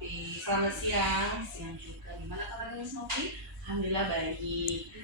Novi. Selamat siang. Siang juga. Gimana kabarnya Miss Novi? Alhamdulillah baik.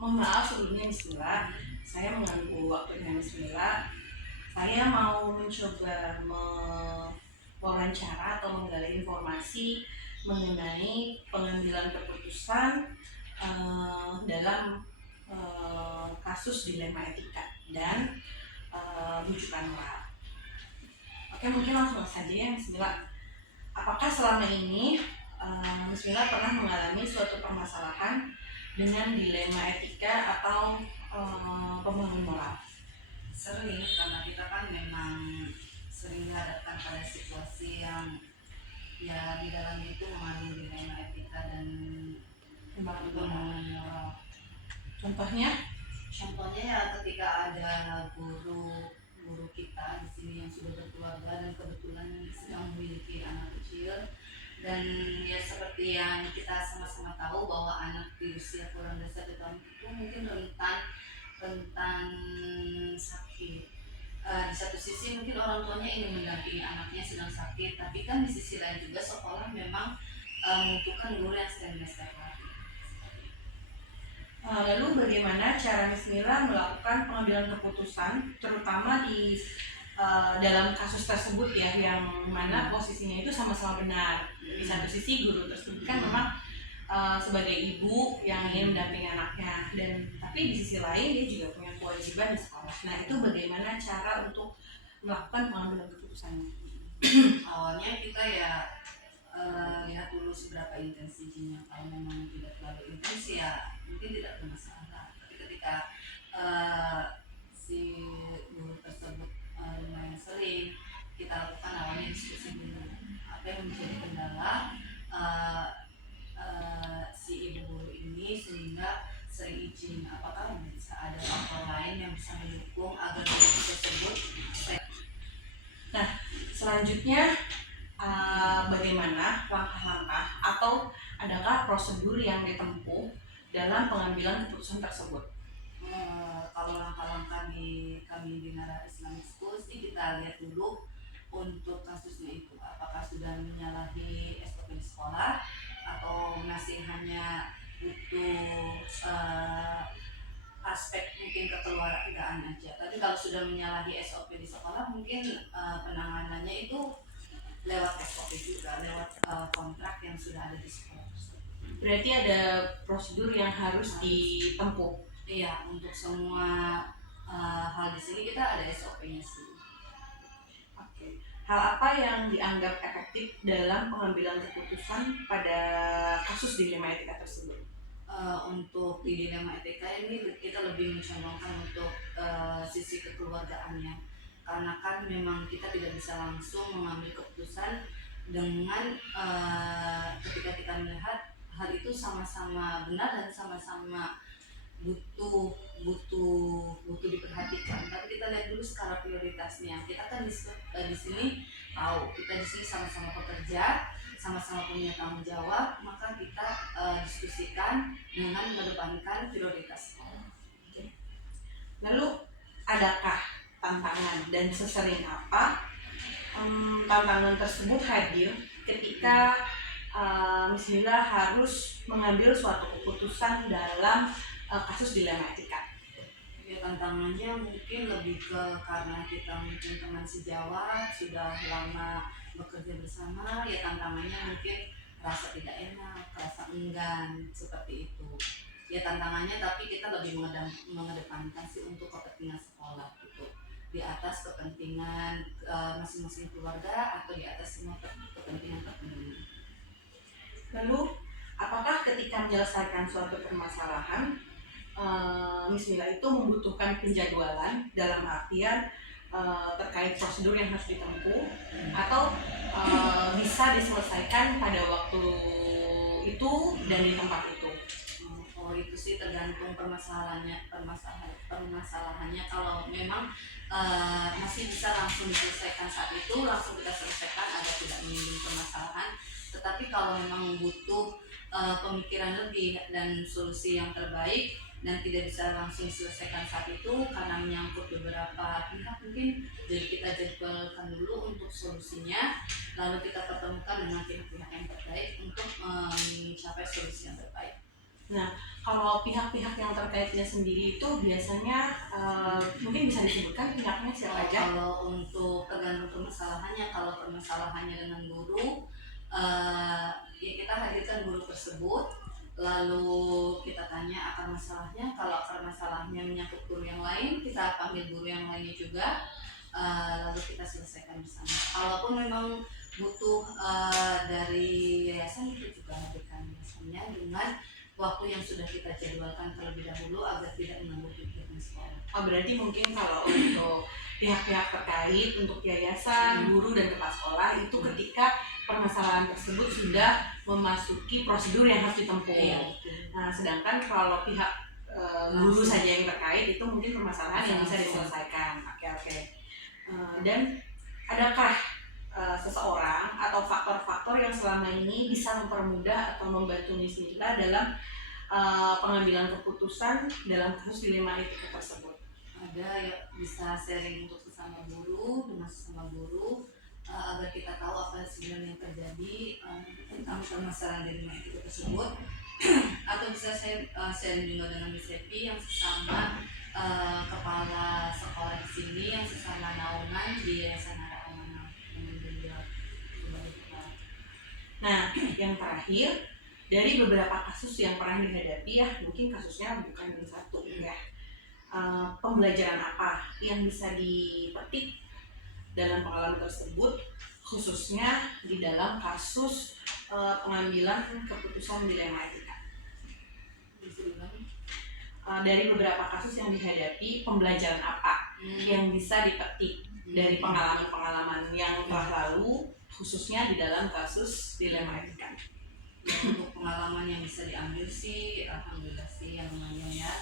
Mohon maaf sebelumnya Miss Mila, saya mengganggu waktunya Miss Mila. Saya mau mencoba mewawancara atau menggali informasi mengenai pengambilan keputusan dalam kasus dilema etika dan rujukan moral. Oke, mungkin langsung saja ya Miss Mila. Apakah selama ini Miss Mila pernah mengalami suatu permasalahan dengan dilema etika atau pembangun moral? Sering, karena kita kan memang sering dihadapkan pada situasi yang ya di dalamnya itu mengandung dilema etika dan pembangunan moral. Contohnya Ya ketika ada guru kita di sini yang sudah berkeluarga dan kebetulan sedang memiliki anak kecil, dan ya seperti yang kita sama-sama tahu bahwa anak di usia kurang dari 1 tahun itu mungkin rentan sakit. Di satu sisi mungkin orang tuanya ingin mendampingi anaknya sedang sakit, tapi kan di sisi lain juga sekolah memang membutuhkan guru yang step by lalu bagaimana cara Miss Mila melakukan pengambilan keputusan terutama di dalam kasus tersebut ya, yang mana posisinya itu sama-sama benar. Di satu sisi guru tersebut kan memang sebagai ibu yang ingin mendampingi anaknya, dan tapi di sisi lain dia juga punya kewajiban di sekolah. Nah, itu bagaimana cara untuk melakukan pengambilan keputusannya? Awalnya kita ya lihat dulu seberapa intensinya. Kalau memang tidak terlalu intens ya mungkin tidak bermasalah. Tapi ketika si guru tersebut lumayan sering, kita lakukan awalnya diskusi dulu apa yang menjadi kendala si ibu guru ini sehingga sering izin. Apakah bisa ada faktor lain yang bisa mendukung agar guru tersebut. Nah, selanjutnya bagaimana langkah-langkah atau adakah prosedur yang ditempuh dalam pengambilan keputusan tersebut? Kalau langkah-langkah kami di Nara Islamic School sih kita lihat dulu untuk kasusnya itu apakah sudah menyalahi SOP di sekolah atau masih hanya butuh aspek mungkin kekeluargaan aja. Tapi kalau sudah menyalahi SOP di sekolah mungkin penanganannya itu lewat SOP juga, lewat kontrak yang sudah ada di sekolah. Berarti ada prosedur yang harus ditempuh. Iya, untuk semua hal di sini kita ada SOP-nya sih. Oke. Hal apa yang dianggap efektif dalam pengambilan keputusan pada kasus dilema etika tersebut? Untuk di dilema etika ini kita lebih mencondongkan untuk sisi kekeluargaannya, karena kan memang kita tidak bisa langsung mengambil keputusan dengan ketika kita melihat hal itu sama-sama benar dan sama-sama butuh diperhatikan. Tapi kita lihat dulu skala prioritasnya. Kita kan di sini tahu kita di sini sama-sama pekerja, sama-sama punya tanggung jawab, maka kita diskusikan dengan mengedepankan prioritas. Lalu adakah tantangan dan sesering apa tantangan tersebut hadir ketika Miss Mila harus mengambil suatu keputusan dalam kasus dilema etika? Ya, tantangannya mungkin lebih ke karena kita mungkin teman sejawat, sudah lama bekerja bersama, ya tantangannya mungkin rasa tidak enak, rasa enggan, seperti itu. Ya tantangannya, tapi kita lebih mengedepankan sih untuk kepentingan sekolah gitu, di atas kepentingan masing-masing keluarga atau di atas semua kepentingan tertentu. Lalu, apakah ketika menyelesaikan suatu permasalahan, Miss Mila itu membutuhkan penjadwalan dalam artian terkait prosedur yang harus ditempuh, atau bisa diselesaikan pada waktu itu dan di tempat itu? Oh, itu sih tergantung permasalahannya. Kalau memang masih bisa langsung diselesaikan saat itu, langsung kita selesaikan agar tidak menimbulkan permasalahan. Tetapi kalau memang butuh pemikiran lebih dan solusi yang terbaik, dan tidak bisa langsung selesaikan saat itu karena menyangkut beberapa pihak mungkin, jadi kita jadwalkan dulu untuk solusinya, lalu kita pertemukan dengan pihak-pihak yang terkait untuk mencapai solusi yang terbaik. Nah, kalau pihak-pihak yang terkaitnya sendiri itu biasanya mungkin bisa disebutkan pihaknya siapa aja? Kalau untuk tergantung permasalahannya, kalau permasalahannya dengan guru, ya kita hadirkan guru tersebut, lalu kita tanya akar masalahnya. Kalau akar masalahnya menyangkut guru yang lain, kita panggil guru yang lainnya juga, lalu kita selesaikan bersama. Kalaupun memang butuh dari yayasan, kita juga hadirkan yayasannya dengan waktu yang sudah kita jadwalkan terlebih dahulu agar tidak mengganggu kegiatan sekolah. Oh, berarti mungkin kalau untuk pihak-pihak terkait, untuk yayasan, guru dan kepala sekolah itu ketika permasalahan tersebut sudah memasuki prosedur yang harus ditempuh. Nah, sedangkan kalau pihak guru saja yang terkait itu mungkin permasalahan yang bisa diselesaikan. Oke. Dan adakah seseorang atau faktor-faktor yang selama ini bisa mempermudah atau membantu Miss Mila dalam pengambilan keputusan dalam kasus dilema etika tersebut? Ada ya, bisa sharing untuk sesama guru dengan sesama guru, agar kita tahu apa sebenarnya yang terjadi tentang permasalahan dilema etika tersebut. Atau bisa sharing juga dengan Miss Happy yang sesama kepala sekolah di sini, yang sesama naungan di Yayasan Ara Amanah yang beliau sebagai kepala. Nah, yang terakhir, dari beberapa kasus yang pernah dihadapi ya, mungkin kasusnya bukan satu ya, pembelajaran apa yang bisa dipetik dalam pengalaman tersebut, khususnya di dalam kasus pengambilan keputusan dilema etika? Dari beberapa kasus yang dihadapi, pembelajaran apa yang bisa dipetik dari pengalaman-pengalaman yang telah lalu, khususnya di dalam kasus dilema etika? Ya, untuk pengalaman yang bisa diambil sih, alhamdulillah sih yang namanya ya,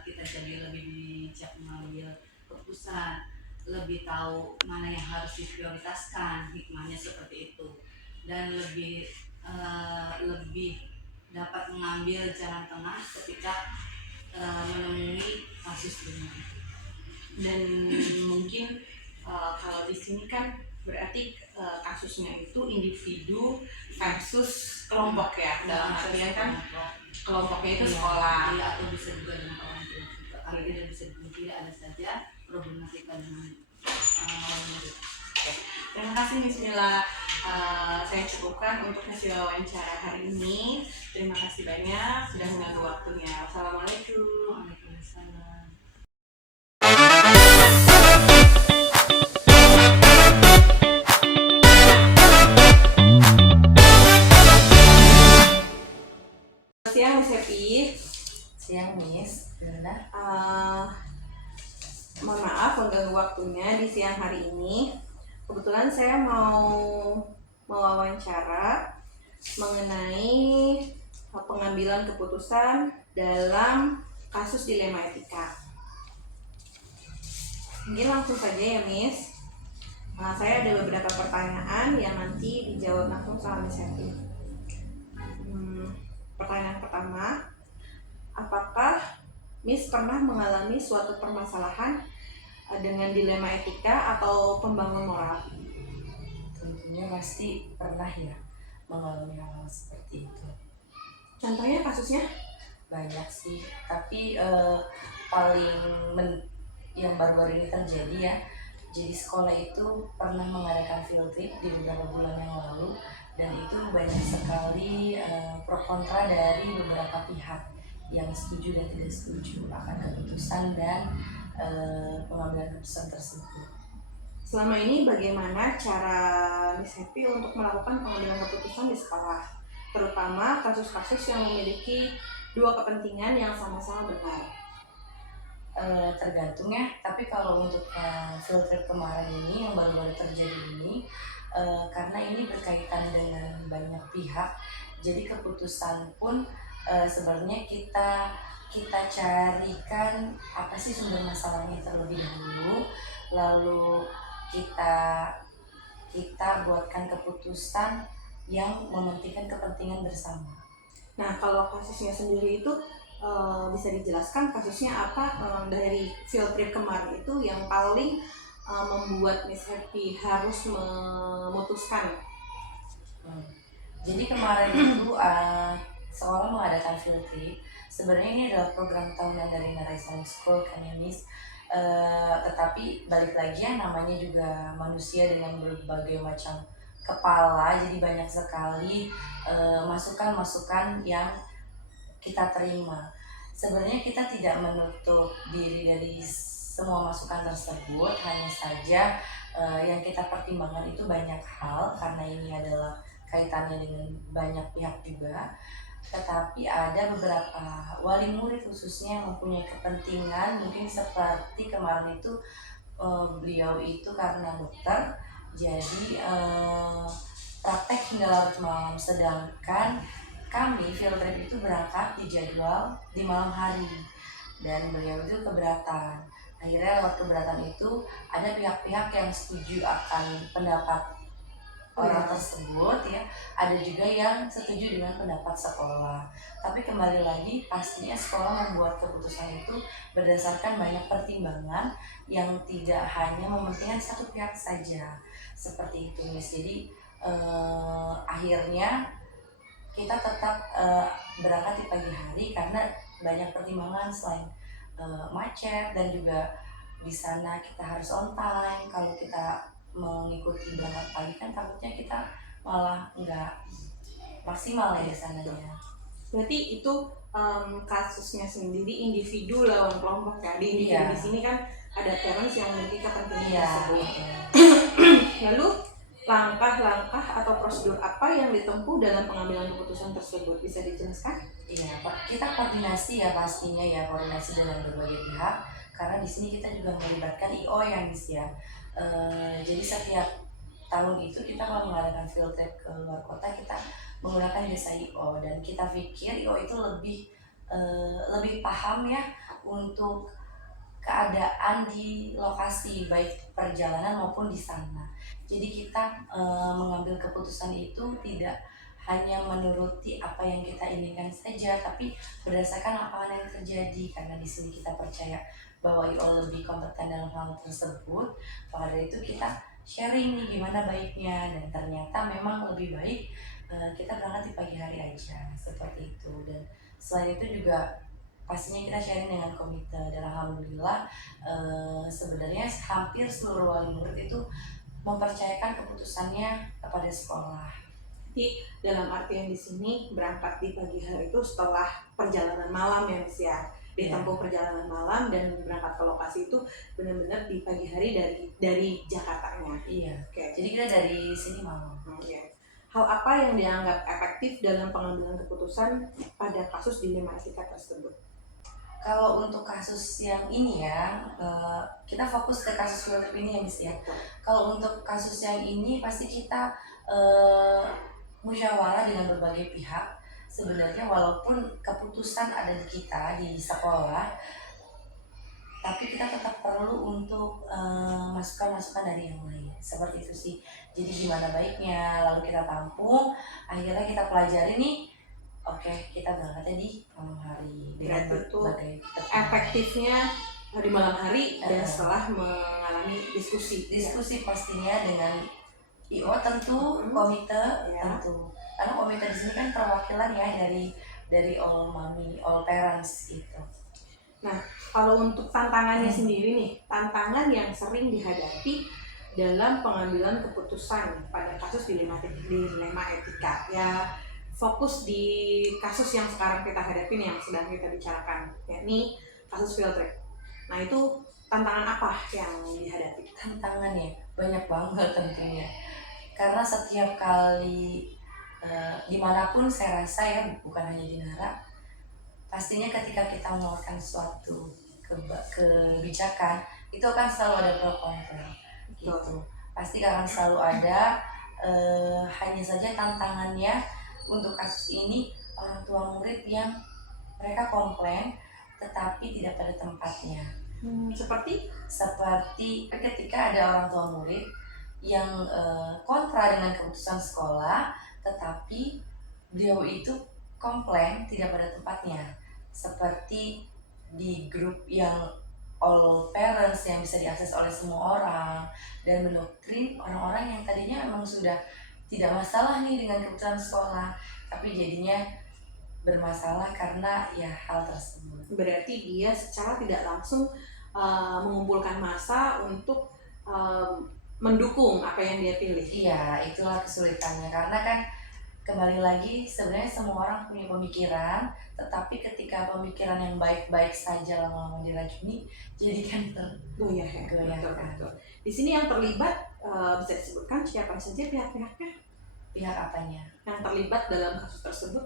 kita jadi lebih bijak mengambil keputusan, lebih tahu mana yang harus diprioritaskan, hikmahnya seperti itu, dan lebih dapat mengambil jalan tengah ketika menemui kasus ini. Dan mungkin kalau di sini kan berarti kasusnya itu individu versus kelompok ya, dalam artian kan kelompoknya itu sekolah. Iya, atau bisa juga dengan orang tua juga. Kalau tidak bisa dipungkiri ada saja problematika dengan murid. Terima kasih Miss Mila, saya cukupkan untuk hasil wawancara hari ini. Terima kasih banyak sudah mengganggu waktunya. Wassalamualaikum. Waalaikumsalam. Siang Miss Happy. Siang Miss, gimana? Mohon maaf mengganggu waktunya di siang hari ini. Kebetulan saya mau mewawancara mengenai pengambilan keputusan dalam kasus dilema etika. Mungkin langsung saja ya Miss. Saya ada beberapa pertanyaan yang nanti dijawab langsung sama Miss Happy. Pertanyaan pertama, apakah Miss pernah mengalami suatu permasalahan dengan dilema etika atau pembangun moral? Tentunya pasti pernah ya mengalami hal seperti itu. Contohnya kasusnya? Banyak sih, tapi yang baru-baru ini terjadi ya. Jadi sekolah itu pernah mengadakan field trip di beberapa bulan yang lalu, dan itu banyak sekali pro kontra dari beberapa pihak yang setuju dan tidak setuju akan keputusan dan pengambilan keputusan tersebut. Selama ini bagaimana cara Miss Happy untuk melakukan pengambilan keputusan di sekolah, terutama kasus-kasus yang memiliki dua kepentingan yang sama-sama benar? Tergantung ya, tapi kalau untuk field trip kemarin ini yang baru-baru terjadi ini, karena ini berkaitan dengan banyak pihak, jadi keputusan pun sebenarnya kita carikan apa sih sumber masalahnya terlebih dahulu, lalu kita buatkan keputusan yang mementingkan kepentingan bersama. Nah, kalau kasusnya sendiri itu bisa dijelaskan kasusnya apa dari field trip kemarin itu yang paling membuat Miss Happy harus memutuskan? Jadi kemarin itu sekolah mengadakan field trip. Sebenarnya ini adalah program tahunan dari Nara Islamic School kan ya Miss. Tetapi balik lagi ya, namanya juga manusia dengan berbagai macam kepala, jadi banyak sekali masukan-masukan yang kita terima. Sebenarnya kita tidak menutup diri dari semua masukan tersebut, hanya saja yang kita pertimbangkan itu banyak hal karena ini adalah kaitannya dengan banyak pihak juga. Tetapi ada beberapa wali murid khususnya yang mempunyai kepentingan, mungkin seperti kemarin itu beliau itu karena dokter, jadi praktek hingga larut malam, sedangkan kami field trip itu berangkat di jadwal di malam hari dan beliau itu keberatan. Akhirnya lewat keberatan itu ada pihak-pihak yang setuju akan pendapat orang tersebut ya, ada juga yang setuju dengan pendapat sekolah. Tapi kembali lagi, pastinya sekolah membuat keputusan itu berdasarkan banyak pertimbangan yang tidak hanya mementingkan satu pihak saja, seperti itu Miss. Jadi akhirnya kita tetap berangkat di pagi hari karena banyak pertimbangan selain macet, dan juga di sana kita harus on time. Kalau kita mengikuti berangkat pagi kan takutnya kita malah nggak maksimal ya di sananya. Berarti itu kasusnya sendiri individu lawan kelompok ya. Di individu Iya. di sini kan ada parents yang memiliki kepentingan Iya. tersebut. Lalu langkah-langkah atau prosedur apa yang ditempuh dalam pengambilan keputusan tersebut, bisa dijelaskan? Iya, Pak. Kita koordinasi ya pastinya ya, koordinasi dengan berbagai pihak karena di sini kita juga melibatkan IO yang Miss ya. Jadi setiap tahun itu kita kalau mengadakan field trip ke luar kota kita menggunakan jasa IO, dan kita pikir IO itu lebih paham ya untuk keadaan di lokasi baik perjalanan maupun di sana. Jadi kita mengambil keputusan itu tidak hanya menuruti apa yang kita inginkan saja, tapi berdasarkan apa yang terjadi, karena di sini kita percaya bahwa IO lebih kompeten dalam hal tersebut. Maka dari itu kita sharing nih gimana baiknya, dan ternyata memang lebih baik kita berangkat di pagi hari aja, seperti itu. Dan selain itu juga pastinya kita sharing dengan komite, dan alhamdulillah sebenarnya hampir seluruh wali murid itu mempercayakan keputusannya kepada sekolah. Jadi dalam artian di sini berangkat di pagi hari itu setelah perjalanan malam ya Miss ya. Ditempuh perjalanan malam dan berangkat ke lokasi itu benar-benar di pagi hari dari Jakartanya. Iya. Oke. Jadi kita dari sini malam. Ya. Hal apa yang dianggap efektif dalam pengambilan keputusan pada kasus dilema etika tersebut? Kalau untuk kasus yang ini ya, kita fokus ke kasus field trip ini ya Miss ya. Kalau untuk kasus yang ini pasti kita musyawarah dengan berbagai pihak. Sebenarnya walaupun keputusan ada di kita di sekolah, tapi kita tetap perlu untuk masukan-masukan dari yang lain, seperti itu sih. Jadi gimana baiknya, lalu kita tampung, akhirnya kita pelajari nih. Oke, kita berangkatnya di malam hari dengan berbagai efektifnya di malam hari dan setelah mengalami diskusi pastinya dengan IO tentu, komite tentu. Karena komite di sini kan perwakilan ya dari all mommy, all parents gitu. Nah, kalau untuk tantangannya sendiri nih, tantangan yang sering dihadapi dalam pengambilan keputusan pada kasus dilema etika ya, fokus di kasus yang sekarang kita hadapi nih, yang sedang kita bicarakan, yakni kasus field trip. Nah, itu tantangan apa yang dihadapi? Tantangannya banyak banget tentunya, karena setiap kali dimanapun saya rasa ya, bukan hanya di Nara, pastinya ketika kita mengeluarkan suatu kebijakan itu akan selalu ada pro kontra gitu. Pasti akan selalu ada, hanya saja tantangannya untuk kasus ini orang tua murid yang mereka komplain tetapi tidak pada tempatnya. Seperti ketika ada orang tua murid yang kontra dengan keputusan sekolah, tetapi beliau itu komplain tidak pada tempatnya. seperti di grup yang all parents yang bisa diakses oleh semua orang, dan mendoktrin orang-orang yang tadinya memang sudah tidak masalah nih dengan keputusan sekolah, tapi jadinya bermasalah karena ya hal tersebut. Berarti dia secara tidak langsung mengumpulkan massa untuk mendukung apa yang dia pilih. Iya, itulah kesulitannya, karena kan kembali lagi sebenarnya semua orang punya pemikiran, tetapi ketika pemikiran yang baik-baik saja lama-lama diracuni, jadi kan Goyah ya, tergoyahkan. betul. Di sini yang terlibat bisa disebutkan siapa saja pihak-pihaknya Pihak apanya? yang terlibat dalam kasus tersebut.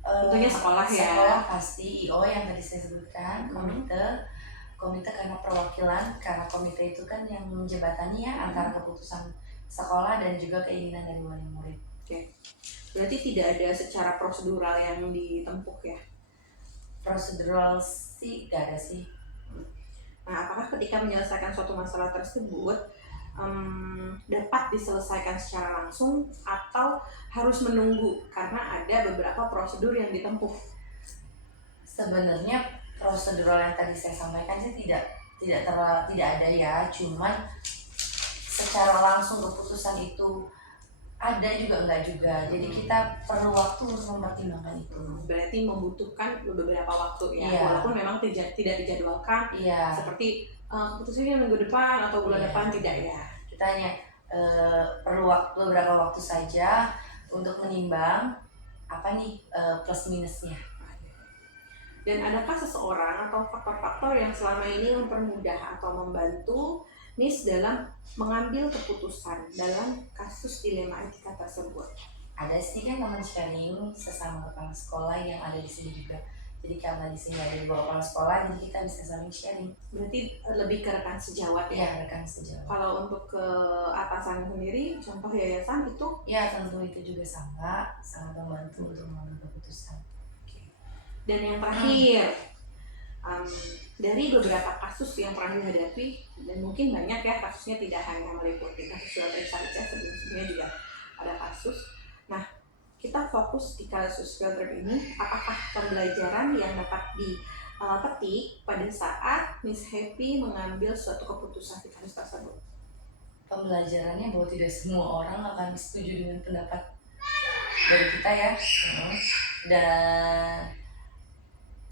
Tentunya sekolah ya. Sekolah pasti, IO yang tadi saya sebutkan, komite karena perwakilan, karena komite itu kan yang menjembatani ya antara keputusan sekolah dan juga keinginan dari wali murid. Berarti tidak ada secara prosedural yang ditempuh ya. Prosedural sih gak ada sih. Nah, apakah ketika menyelesaikan suatu masalah tersebut dapat diselesaikan secara langsung atau harus menunggu karena ada beberapa prosedur yang ditempuh? Sebenarnya prosedural yang tadi saya sampaikan sih tidak ada ya, cuman secara langsung keputusan itu ada juga enggak juga, jadi kita perlu waktu untuk mempertimbangkan itu. Berarti membutuhkan beberapa waktu ya, Iya. walaupun memang tidak dijadwalkan Iya, seperti keputusannya minggu depan atau bulan Iya. depan, tidak ya. kita hanya perlu beberapa waktu saja untuk menimbang apa nih plus minusnya. Dan adakah seseorang atau faktor-faktor yang selama ini mempermudah atau membantu Miss dalam mengambil keputusan dalam kasus dilema etika tersebut? Ada sih kan teman sharing sesama kepala sekolah yang ada di sini juga. Jadi karena di sini ada di bawah kepala sekolah, jadi kita bisa saling sharing. Berarti lebih ke rekan sejawat ya? Ya, rekan sejawat. Kalau untuk ke atasan sendiri, contoh yayasan itu? Ya, tentu itu juga sangat membantu untuk mengambil keputusan. Dan yang terakhir, dari beberapa kasus yang pernah dihadapi, dan mungkin banyak ya kasusnya, tidak hanya meliputi kasus field trip saja, sebelumnya juga ada kasus. Nah, kita fokus di kasus field trip ini, apakah pembelajaran yang dapat dipetik pada saat Miss Happy mengambil suatu keputusan di kasus tersebut? Pembelajarannya bahwa tidak semua orang akan setuju dengan pendapat dari kita ya, dan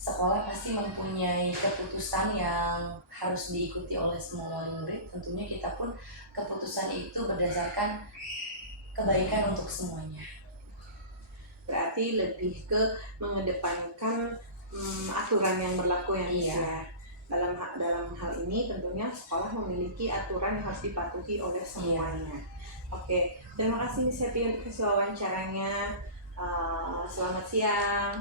sekolah pasti mempunyai keputusan yang harus diikuti oleh semua wali murid. Tentunya kita pun keputusan itu berdasarkan kebaikan untuk semuanya. Berarti lebih ke mengedepankan aturan yang berlaku yang Iya. Dalam hal ini tentunya sekolah memiliki aturan yang harus dipatuhi oleh semuanya. Oke, terima kasih Miss Happy untuk wawancaranya. Selamat siang.